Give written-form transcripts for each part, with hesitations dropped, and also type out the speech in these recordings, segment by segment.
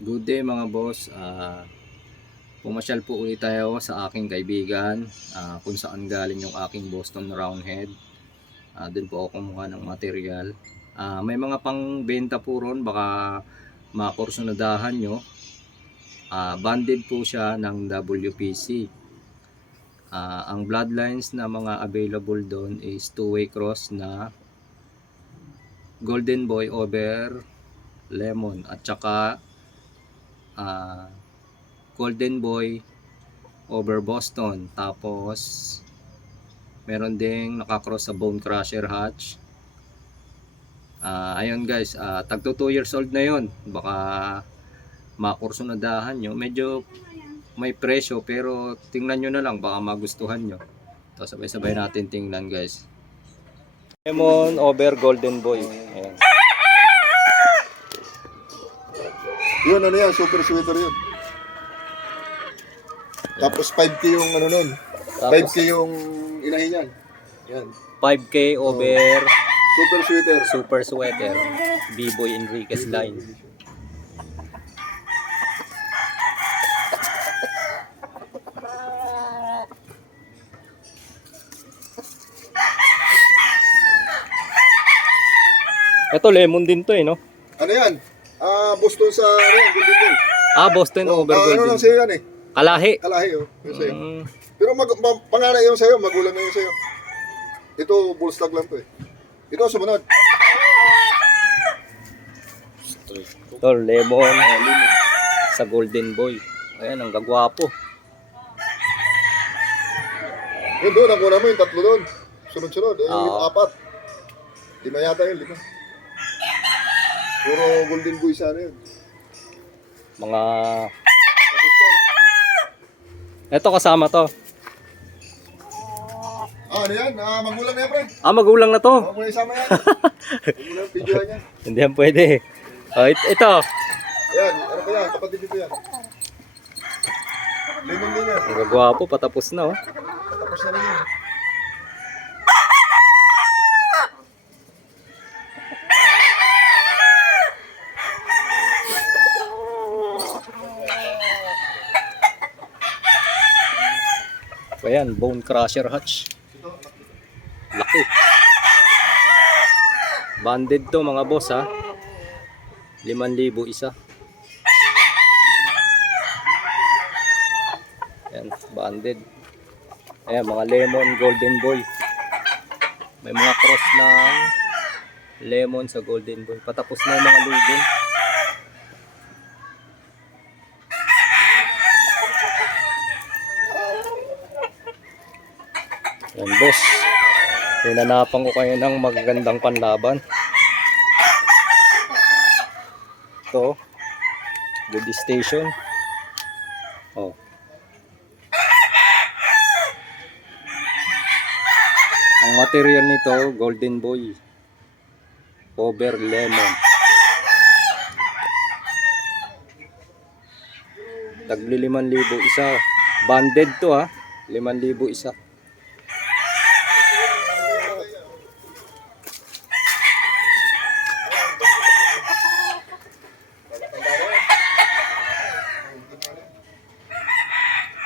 Good day mga boss. Pumasyal po ulit tayo sa aking kaibigan kung saan galing yung aking Boston Roundhead. Doon po ako kumuha ng material. May mga pang benta po ron, baka makursunadahan nyo. Banded po siya ng WPC. Ang bloodlines na mga available doon is two-way cross na Golden Boy over Lemon at saka Golden Boy over Boston. Tapos meron ding nakakross sa Bone Crusher Hatch. Ayun guys, tagto 2 years old na yon. Baka makursunadahan nyo. Medyo may presyo pero tingnan nyo na lang, baka magustuhan nyo. Ito, sabay-sabay natin tingnan guys. Lemon over Golden Boy. Ayan. Yun, ano yan, super sweeter yun. Tapos 5K yung ano nun. Tapos 5K yung inahin yan. Yan. 5K over Super sweeter. Super Sweater, B-Boy Enriquez line. Ito lemon din to no? Ano yan? Boston sa, ano yan, Golden Boy. Boston over Ano Golden. lang sa'yo yan eh. Kalahi. Kalahi oh. Yun sa'yo. Mm, Pero panganay yung sa'yo, magulang na yung sa'yo. Ito, bullstag lang to eh. Ito, sumunod. ito lemon sa Golden Boy. Ayan, ang gagwapo. Yun doon, ang una mo yung tatlo doon. Sunod-sunod. Yung Oo. 4. 5 yata yun, 5. Puro Golden Boy sana yun. Mga Sa Boston. ito kasama to. Ano yan? Magulang na yan, pre. Magulang na to. Huwag mo na isama yan. Huwag mo na videohan yan. Hindi yan pwede. Ito. Ayan, ano pa yan? Kapatid dito yan. Lemon din yan. Ang gagwapo, patapos na Tapos na rin yan. Ayan, Bone Crusher Hatch. Laki. Banded to mga boss 5,000 isa. Ayan, banded. Ayan, mga lemon Golden Boy. May mga cross ng lemon sa Golden Boy. Patapos na yung mga lubin. Ayan boss, hinanapan ko kayo ng magagandang panlaban. Ito, good station. Ang material nito, Golden Boy over Lemon. Tagli 5,000 isa. Banded to 5,000 isa.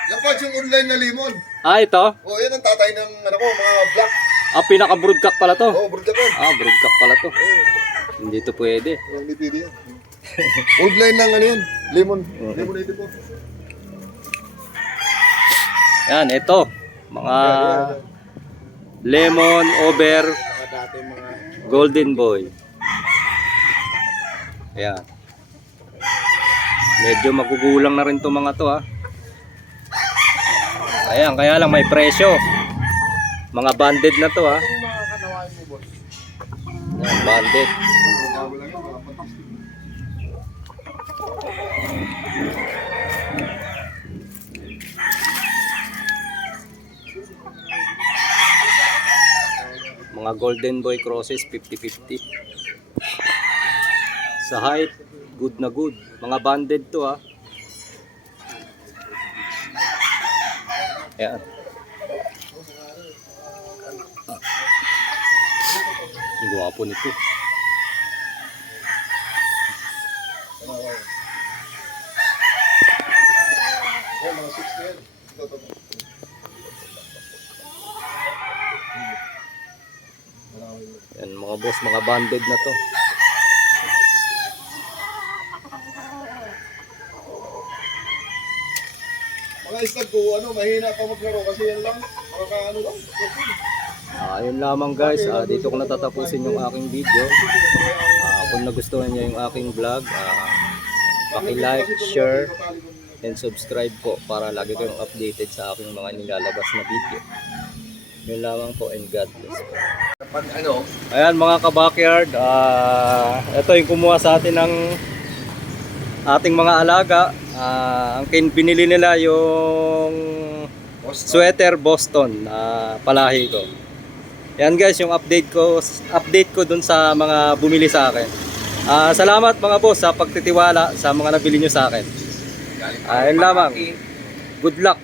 Yan pa yung online na lemon. Ito? Oh, yan ang tatay ng ano ko, mga black. Pinaka-broodcock pala to. Oh, brood ka pa. Broodcock pala to. Hindi to pwede. Hindi pwede yan. Online lang ano yan. Lemon. Lemon 84. Yan, ito. Mga lemon over Mga dati mga... Golden Boy. Ayan. Medyo magugulang na rin to mga to Ayan, kaya lang may presyo. Mga banded na to Itong mga kanawain mo, boss. Ayan, banded. Bago lang yan, mga pantastic. Mga Golden Boy crosses 50-50. Sa height, good na good. Mga banded to Ayan. Ang gwapo nito. 160 yan. Ito. Yan mga boss, mga banded na to. Mga stag ko, mahina pa maglaro kasi yan lang. Makakaano lang. Ayun lamang guys, dito ko natatapusin yung aking video. Kung nagustuhan niyo yung aking vlog, paki-like, share, and subscribe po para lagi kayong updated sa aking mga nilalabas na video. Yun lamang po, and God bless po. Ayan mga ka-backyard, ito yung kumuha sa atin ng ating mga alaga. Ang binili nila yung sweater Boston na palahi ko. Yan guys, yung update ko dun sa mga bumili sa akin. Salamat mga boss sa pagtitiwala sa mga nabili nyo sa akin. Yan lamang. Good luck.